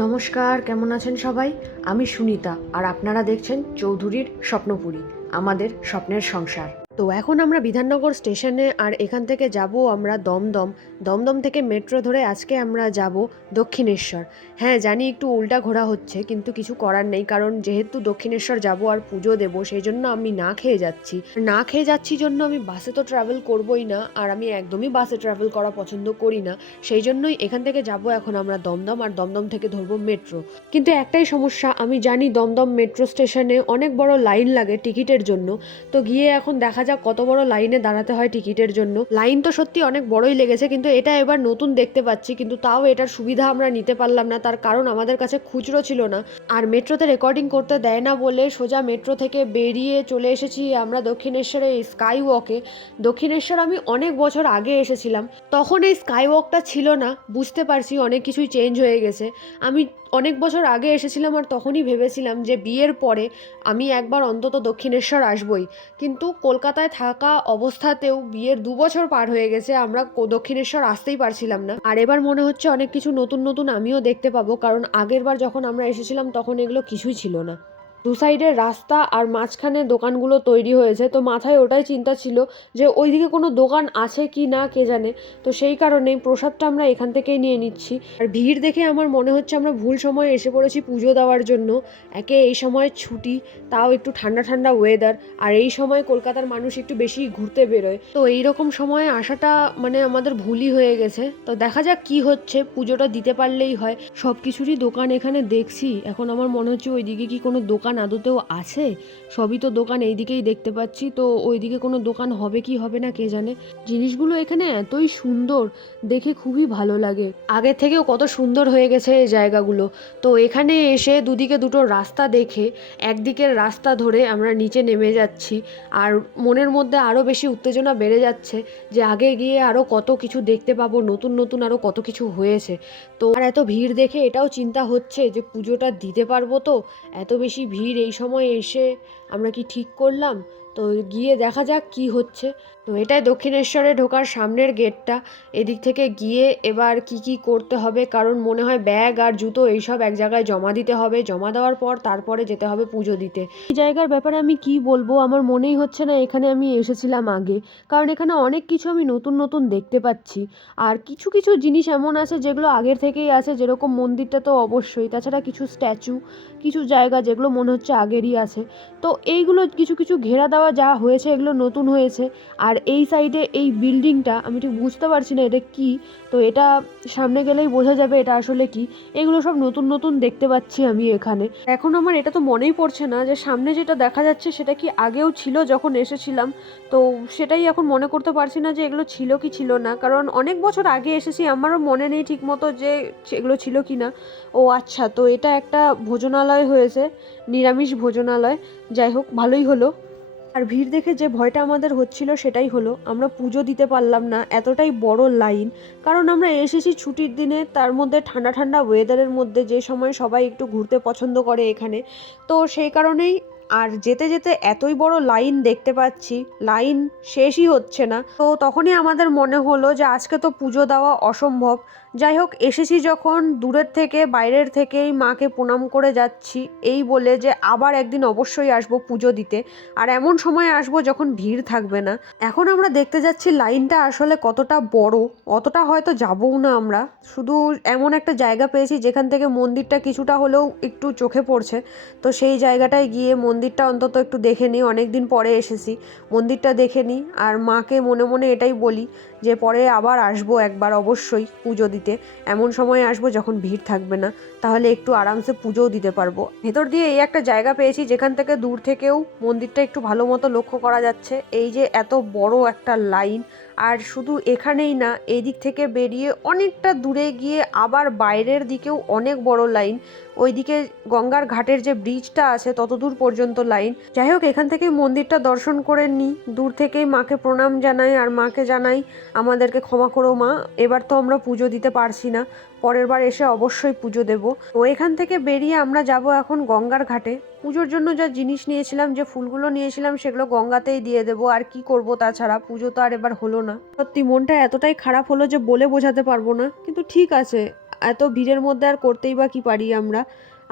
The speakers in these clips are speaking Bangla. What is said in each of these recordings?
নমস্কার, কেমন আছেন সবাই? আমি সুনিতা আর আপনারা দেখছেন চৌধুরীর স্বপ্নপুরী, আমাদের স্বপ্নের সংসার। তো এখন আমরা বিধাননগর স্টেশনে, আর এখান থেকে যাব আমরা দমদম। দমদম থেকে মেট্রো ধরে আজকে আমরা যাব দক্ষিণেশ্বর। হ্যাঁ, জানি একটু উল্টা ঘোরা হচ্ছে, কিন্তু কিছু করার নেই, কারণ যেহেতু দক্ষিণেশ্বর যাব আর পুজো দেবো, সেই জন্য আমি না খেয়ে যাচ্ছি। না খেয়ে যাচ্ছি জন্য আমি বাসে তো ট্রাভেল করবোই না, আর আমি একদমই বাসে ট্রাভেল করা পছন্দ করি না। সেই জন্যই এখান থেকে যাব এখন আমরা দমদম, আর দমদম থেকে ধরবো মেট্রো। কিন্তু একটাই সমস্যা, আমি জানি দমদম মেট্রো স্টেশনে অনেক বড় লাইন লাগে টিকিটের জন্য। তো গিয়ে এখন দেখা যাক কত বড় লাইনে দাঁড়াতে হয় টিকিটের জন্য। লাইন তো সত্যি অনেক বড়ই লেগেছে, কিন্তু এটা এবার নতুন দেখতে পাচ্ছি, কিন্তু তাও এটার সুবিধা আমরা নিতে পারলাম না, তার কারণ আমাদের কাছে খুচরো ছিল না। আর মেট্রোতে রেকর্ডিং করতে দেয় না বলে সোজা মেট্রো থেকে বেরিয়ে চলে এসেছি আমরা দক্ষিণেশ্বরে স্কাই ওয়াকে। দক্ষিণেশ্বর আমি অনেক বছর আগে এসেছিলাম, তখন এই স্কাই ওয়াকটা ছিল না। বুঝতে পারছি অনেক কিছুই চেঞ্জ হয়ে গেছে। আমি অনেক বছর আগে এসেছিলাম, আর তখনই ভেবেছিলাম যে বিয়ের পরে আমি একবার অন্তত দক্ষিণেশ্বর আসবই। কিন্তু কলকাতায় থাকা অবস্থাতেও বিয়ের 2 বছর পার হয়ে গেছে, আমরা দক্ষিণেশ্বর আসতেই পারছিলাম না। আর এবার মনে হচ্ছে অনেক কিছু নতুন নতুন আমিও দেখতে পাবো, কারণ আগের বার যখন আমরা এসেছিলাম তখন এগুলো কিছুই ছিল না। দু সাইডের রাস্তা আর মাঝখানে দোকানগুলো তৈরি হয়েছে, তো মাথায় ওটাই চিন্তা ছিল যে ওইদিকে কোনো দোকান আছে কি না কে জানে। তো সেই কারণেই প্রসাদটা আমরা এখান থেকেই নিয়ে নিচ্ছি। আর ভিড় দেখে আমার মনে হচ্ছে আমরা ভুল সময়ে এসে পড়েছি পুজো দেওয়ার জন্য। একে এই সময় ছুটি, তাও একটু ঠান্ডা ঠান্ডা ওয়েদার, আর এই সময় কলকাতার মানুষ একটু বেশি ঘুরতে বেরোয়, তো এইরকম সময়ে আসাটা মানে আমাদের ভুলই হয়ে গেছে। তো দেখা যাক কি হচ্ছে, পুজোটা দিতে পারলেই হয়। সব কিছুরই দোকান এখানে দেখছি, এখন আমার মনে হচ্ছে ওইদিকে কি কোনো দোকান আদতেও আছে। সবই তো দোকান এইদিকেই দেখতে পাচ্ছি, তো ওইদিকে কোনো দোকান হবে কি হবে না কে জানে। জিনিসগুলো এখানে এতই সুন্দর, দেখে খুবই ভালো লাগে। আগের থেকেও কত সুন্দর হয়ে গেছে এই জায়গাগুলো। তো এখানে এসে দুদিকে দুটো রাস্তা দেখে একদিকের রাস্তা ধরে আমরা নিচে নেমে যাচ্ছি, আর মনের মধ্যে আরও বেশি উত্তেজনা বেড়ে যাচ্ছে যে আগে গিয়ে আরও কত কিছু দেখতে পাবো, নতুন নতুন আরও কত কিছু হয়েছে। তো আর এত ভিড় দেখে এটাও চিন্তা হচ্ছে যে পুজোটা দিতে পারবো তো। এত বেশি ভিড় এই সময় এসে আমরা কি ঠিক করলাম? তো গিয়ে দেখা যাক কি হচ্ছে। তো এটাই দক্ষিণেশ্বরে ঢোকার সামনের গেটটা। এদিক থেকে গিয়ে এবার কি কি করতে হবে, কারণ মনে হয় ব্যাগ আর জুতো এইসব এক জায়গায় জমা দিতে হবে, জমা দেওয়ার পর তারপরে যেতে হবে পুজো দিতে। এই জায়গার ব্যাপারে আমি কি বলবো, আমার মনেই হচ্ছে না এখানে আমি এসেছিলাম আগে, কারণ এখানে অনেক কিছু আমি নতুন নতুন দেখতে পাচ্ছি। আর কিছু কিছু জিনিস এমন আছে যেগুলো আগের থেকেই আছে, যেরকম মন্দিরটা তো অবশ্যই, তাছাড়া কিছু স্ট্যাচু, কিছু জায়গা যেগুলো মনে হচ্ছে আগেরই আছে। তো এইগুলো কিছু কিছু ঘেরা দেওয়া যা হয়েছে এগুলো নতুন হয়েছে। আর এই সাইডে এই বিল্ডিংটা আমি ঠিক বুঝতে পারছি না এটা কি, তো এটা সামনে গেলেই বোঝা যাবে এটা আসলে কি। এগুলো সব নতুন নতুন দেখতে পাচ্ছি আমি এখানে। এখন আমার এটা তো মনেই পড়ছে না যে সামনে যেটা দেখা যাচ্ছে সেটা কি আগেও ছিল যখন এসেছিলাম। তো সেটাই এখন মনে করতে পারছি না যে এগুলো ছিল কি ছিল না, কারণ অনেক বছর আগে এসেছি, আমারও মনে নেই ঠিক মতো যে এগুলো ছিল কি না। ও আচ্ছা, তো এটা একটা ভোজনালয় হয়েছে, নিরামিষ ভোজনালয়। যাই হোক, ভালোই হলো। আর ভিড় দেখে যে ভয়টা আমাদের হচ্ছিল সেটাই হলো, আমরা পুজো দিতে পারলাম না, এতটাই বড় লাইন। কারণ আমরা এসেছি ছুটির দিনে, তার মধ্যে ঠান্ডা ঠান্ডা ওয়েদারের মধ্যে, যে সময় সবাই একটু ঘুরতে পছন্দ করে এখানে। তো সেই কারণেই আর যেতে যেতে এতই বড় লাইন দেখতে পাচ্ছি, লাইন শেষই হচ্ছে না। তো তখনই আমাদের মনে হলো যে আজকে তো পুজো দেওয়া অসম্ভব। যাই হোক, এসেছি যখন দূরের থেকে বাইরের থেকেই মাকে প্রণাম করে যাচ্ছি, এই বলে যে আবার একদিন অবশ্যই আসবো পুজো দিতে। আর এমন সময় আসবো যখন ভিড় থাকবে না। এখন আমরা দেখতে যাচ্ছি লাইনটা আসলে কতটা বড়, অতটা হয়তো যাবও না আমরা। শুধু এমন একটা জায়গা পেয়েছি যেখান থেকে মন্দিরটা কিছুটা হলেও একটু চোখে পড়ছে, তো সেই জায়গাটায় গিয়ে মন্দিরটা অন্তত একটু দেখে নিই। অনেকদিন পরে এসেছি, মন্দিরটা দেখে নিই। আর মাকে মনে মনে এটাই বলি যে পরে আবার আসবো একবার অবশ্যই পুজো দিতে। এমন সময় আসবো যখন ভিড় থাকবে না, তাহলে একটু আরামসে পুজোও দিতে পারবো। ভেতর দিয়ে এই একটা জায়গা পেয়েছি যেখান থেকে দূর থেকেও মন্দিরটা একটু ভালো মতো লক্ষ্য করা যাচ্ছে। এই যে এত বড় একটা লাইন, আর শুধু এখানেই না, এই দিক থেকে বেরিয়ে অনেকটা দূরে গিয়ে আবার বাইরের দিকেও অনেক বড় লাইন। ওইদিকে গঙ্গার ঘাটের যে ব্রিজটা আছে ততদূর পর্যন্ত লাইন। যাই হোক, এখান থেকে মন্দিরটা দর্শন করে নিই, দূর থেকেই মাকে প্রণাম জানাই, আর মাকে জানাই আমাদেরকে ক্ষমা করো মা, এবার তো আমরা পুজো দিতে পারছি না। পরের বার এসে অবশ্যই পুজো দেব। তো এখান থেকে বেরিয়ে আমরা যাব এখন গঙ্গার ঘাটে। পুজোর জন্য যা জিনিস নিয়েছিলাম, যে ফুলগুলো নিয়েছিলাম, সেগুলো গঙ্গাতেই দিয়ে দেবো। আর কি করব তাছাড়া, পুজো তো আর এবার হলো না। সত্যি মনটা এতটাই খারাপ হলো যে বলে বোঝাতে পারবো না, কিন্তু ঠিক আছে, এত ভিড়ের মধ্যে আর করতেই বা কি পারি আমরা।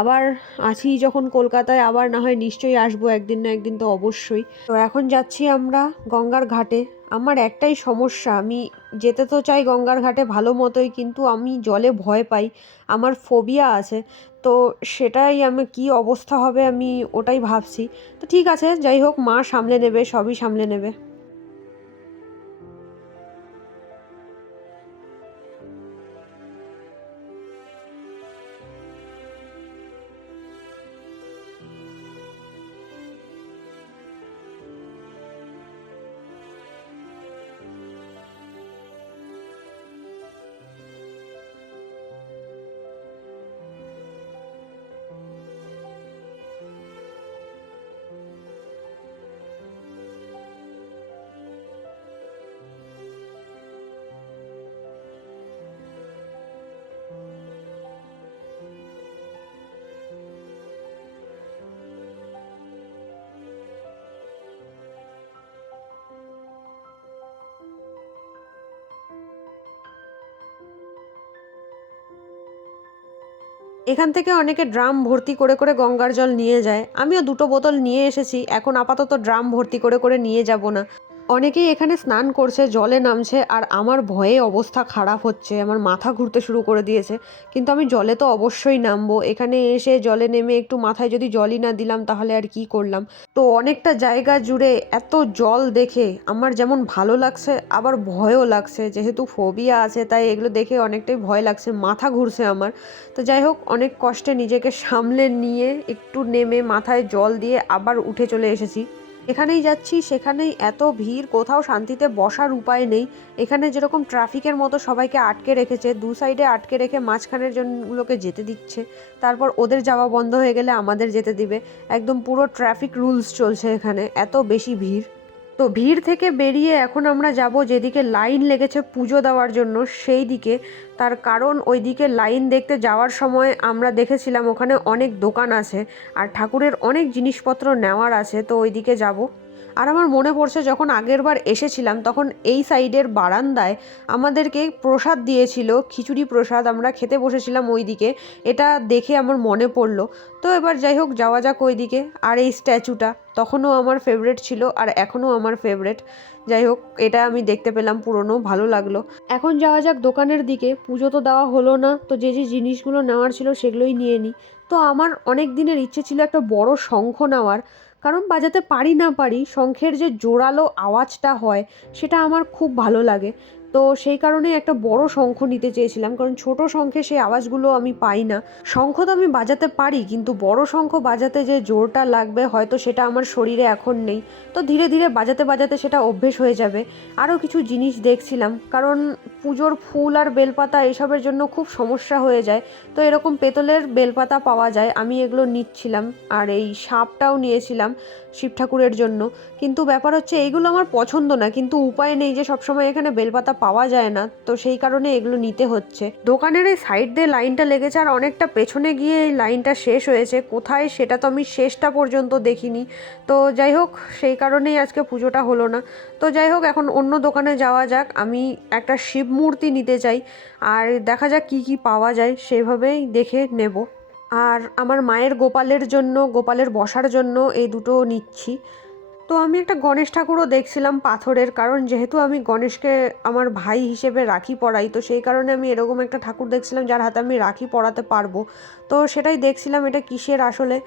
আবার আছি যখন কলকাতায়, আবার না হয় নিশ্চয়ই আসবো একদিন না একদিন, তো অবশ্যই। তো এখন যাচ্ছি আমরা গঙ্গার ঘাটে। আমার একটাই সমস্যা, আমি যেতে তো চাই গঙ্গার ঘাটে ভালো মতোই, কিন্তু আমি জলে ভয় পাই, আমার ফোবিয়া আছে। তো সেটাই, আমি কি অবস্থা হবে আমি ওটাই ভাবছি। তো ঠিক আছে, যাই হোক, মা সামলে নেবে, সবই সামলে নেবে। এখান থেকে অনেকে ড্রাম ভর্তি করে করে গঙ্গার জল নিয়ে যায়, আমিও 2টো বোতল নিয়ে এসেছি। এখন আপাতত ড্রাম ভর্তি করে করে নিয়ে যাব না। অনেকেই এখানে স্নান করছে, জলে নামছে, আর আমার ভয়ে অবস্থা খারাপ হচ্ছে, আমার মাথা ঘুরতে শুরু করে দিয়েছে। কিন্তু আমি জলে তো অবশ্যই নামবো, এখানে এসে জলে নেমে একটু মাথায় যদি জলই না দিলাম তাহলে আর কি করলাম। তো অনেকটা জায়গা জুড়ে এত জল দেখে আমার যেমন ভালো লাগছে, আবার ভয়ও লাগছে। যেহেতু ফোবিয়া আছে তাই এগুলো দেখে অনেকটাই ভয় লাগছে, মাথা ঘুরছে আমার। তো যাই হোক, অনেক কষ্টে নিজেকে সামলে নিয়ে একটু নেমে মাথায় জল দিয়ে আবার উঠে চলে এসেছি। এখানেই যাচ্ছি সেখানেই এত ভিড়, কোথাও শান্তিতে বসার উপায় নেই। এখানে যেরকম ট্রাফিকের মতো সবাইকে আটকে রেখেছে, দু সাইডে আটকে রেখে মাঝখানের জনগুলোকে যেতে দিচ্ছে, তারপর ওদের যাওয়া বন্ধ হয়ে গেলে আমাদের যেতে দিবে। একদম পুরো ট্রাফিক রুলস চলছে এখানে, এত বেশি ভিড়। তো ভিড় থেকে বেরিয়ে এখন আমরা যাব যেদিকে লাইন লেগেছে পুজো দেওয়ার জন্য সেই দিকে। তার কারণ ওই দিকে লাইন দেখতে যাওয়ার সময় আমরা দেখেছিলাম ওখানে অনেক দোকান আছে আর ঠাকুরের অনেক জিনিসপত্র নেওয়ার আছে, তো ওই দিকে যাব। আর আমার মনে পড়ছে যখন আগের বার এসেছিলাম তখন এই সাইডের বারান্দায় আমাদেরকে প্রসাদ দিয়েছিল, খিচুড়ি প্রসাদ, আমরা খেতে বসেছিলাম ওই দিকে। এটা দেখে আমার মনে পড়লো। তো এবার যাই হোক, যাওয়া যাক ওই দিকে। আর এই স্ট্যাচুটা তখনও আমার ফেভারেট ছিল আর এখনও আমার ফেভারেট। যাই হোক, এটা আমি দেখতে পেলাম পুরনো, ভালো লাগলো। এখন যাওয়া যাক দোকানের দিকে। পুজো তো দেওয়া হলো না, তো যে যে জিনিসগুলো নেওয়ার ছিল সেগুলোই নিয়ে নিই। তো আমার অনেক দিনের ইচ্ছে ছিল একটা বড় শঙ্খ নেওয়ার, কারণ বাজাতে পারি না পারি, শঙ্খের যে জোরালো আওয়াজটা হয় সেটা আমার খুব ভালো লাগে। তো সেই কারণে একটা বড় শঙ্খ নিতে চেয়েছিলাম, কারণ ছোট শঙ্খে সেই আওয়াজগুলো আমি পাই না। শঙ্খ তো আমি বাজাতে পারি, কিন্তু বড় শঙ্খ বাজাতে যে জোরটা লাগবে হয়তো সেটা আমার শরীরে এখন নেই। তো ধীরে ধীরে বাজাতে বাজাতে সেটা অভ্যেস হয়ে যাবে। আরও কিছু জিনিস দেখছিলাম, কারণ পুজোর ফুল আর বেলপাতা এসবের জন্য খুব সমস্যা হয়ে যায়। তো এরকম পেতলের বেলপাতা পাওয়া যায়, আমি এগুলো নিচ্ছিলাম। আর এই সাপটাও নিয়েছিলাম শিব ঠাকুরের জন্য। কিন্তু ব্যাপার হচ্ছে এইগুলো আমার পছন্দ না, কিন্তু উপায় নেই, যে সবসময় এখানে বেলপাতা পাওয়া যায় না, তো সেই কারণে এগুলো নিতে হচ্ছে। দোকানের এই সাইড দিয়ে লাইনটা লেগেছে আর অনেকটা পেছনে গিয়ে এই লাইনটা শেষ হয়েছে, কোথায় সেটা তো আমি শেষটা পর্যন্ত দেখিনি। তো যাই হোক, সেই কারণেই আজকে পুজোটা হলো না। তো যাই হোক, এখন অন্য দোকানে যাওয়া যাক। আমি একটা শিব মূর্তি নিতে চাই, আর দেখা যাক কি কি পাওয়া যায়, সেভাবেই দেখে নেব। আর আমার মায়ের গোপালের জন্য, গোপালের বসার জন্য এই দুটো নিচ্ছি। তো আমি একটা গণেশ ঠাকুরও দেখছিলাম পাথরের, কারণ যেহেতু আমি গণেশকে আমার ভাই হিসেবে রাখি পরাই, তো সেই কারণে আমি এরকম একটা ঠাকুর দেখছিলাম যার হাতে আমি রাখি পরাতে পারবো। তো সেটাই দেখছিলাম এটা কিসের আসলে।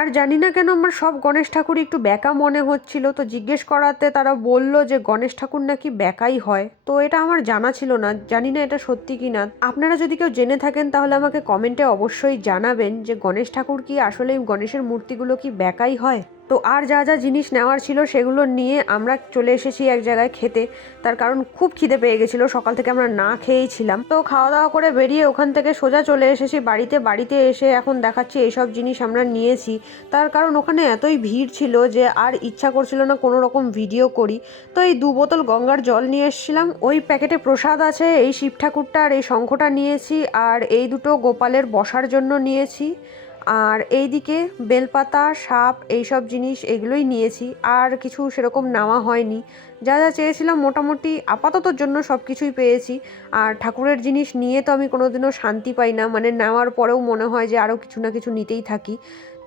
আর জানি না কেন আমার সব গণেশ ঠাকুরই একটু ব্যাকা মনে হচ্ছিল। তো জিজ্ঞেস করাতে তারা বলল যে গণেশ ঠাকুর নাকি ব্যাকাই হয়। তো এটা আমার জানা ছিল না, জানি না এটা সত্যি কি না। আপনারা যদি কেউ জেনে থাকেন তাহলে আমাকে কমেন্টে অবশ্যই জানাবেন যে গণেশ ঠাকুর কি আসলে, গণেশের মূর্তিগুলো কি ব্যাকাই হয়। তো আর যা যা জিনিস নেওয়ার ছিল সেগুলো নিয়ে আমরা চলে এসেছি এক জায়গায় খেতে। তার কারণ খুব খিদে পেয়ে গেছিলো, সকাল থেকে আমরা না খেয়েই ছিলাম। তো খাওয়া দাওয়া করে বেরিয়ে ওখান থেকে সোজা চলে এসেছি বাড়িতে এসে এখন দেখাচ্ছি এইসব জিনিস আমরা নিয়েছি। তার কারণ ওখানে এতই ভিড় ছিল যে আর ইচ্ছা করছিল না কোনো রকম ভিডিও করি। তো এই 2 বোতল গঙ্গার জল নিয়ে এসেছিলাম, ওই প্যাকেটে প্রসাদ আছে, এই শিব ঠাকুরটা আর এই শঙ্খটা নিয়েছি, আর এই দুটো গোপালের বসার জন্য নিয়েছি, আর এইদিকে বেলপাতা, সাপ, এইসব জিনিস এগুলোই নিয়েছি। আর কিছু সেরকম নেওয়া হয়নি। যা যা চেয়েছিলাম মোটামুটি আপাততর জন্য সব কিছুই পেয়েছি। আর ঠাকুরের জিনিস নিয়ে তো আমি কোনোদিনও শান্তি পাই না, মানে নেওয়ার পরেও মনে হয় যে আরও কিছু না কিছু নিতেই থাকি।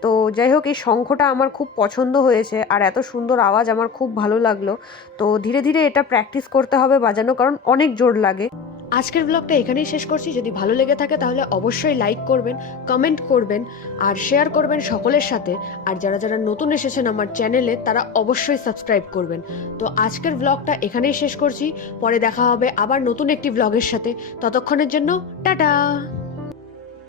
তো যাই হোক, এই শঙ্খটা আমার খুব পছন্দ হয়েছে আর এত সুন্দর আওয়াজ আমার খুব ভালো লাগলো। তো ধীরে ধীরে এটা প্র্যাকটিস করতে হবে বাজানো, কারণ অনেক জোর লাগে। আজকের ব্লগটা এখানেই শেষ করছি। যদি ভালো লেগে থাকে তাহলে অবশ্যই লাইক করবেন, কমেন্ট করবেন আর শেয়ার করবেন সকলের সাথে। আর যারা যারা নতুন এসেছেন আমার চ্যানেলে তারা অবশ্যই সাবস্ক্রাইব করবেন। তো আজকের ব্লগটা এখানেই শেষ করছি। পরে দেখা হবে আবার নতুন একটি ব্লগের সাথে। ততক্ষণের জন্য টাটা।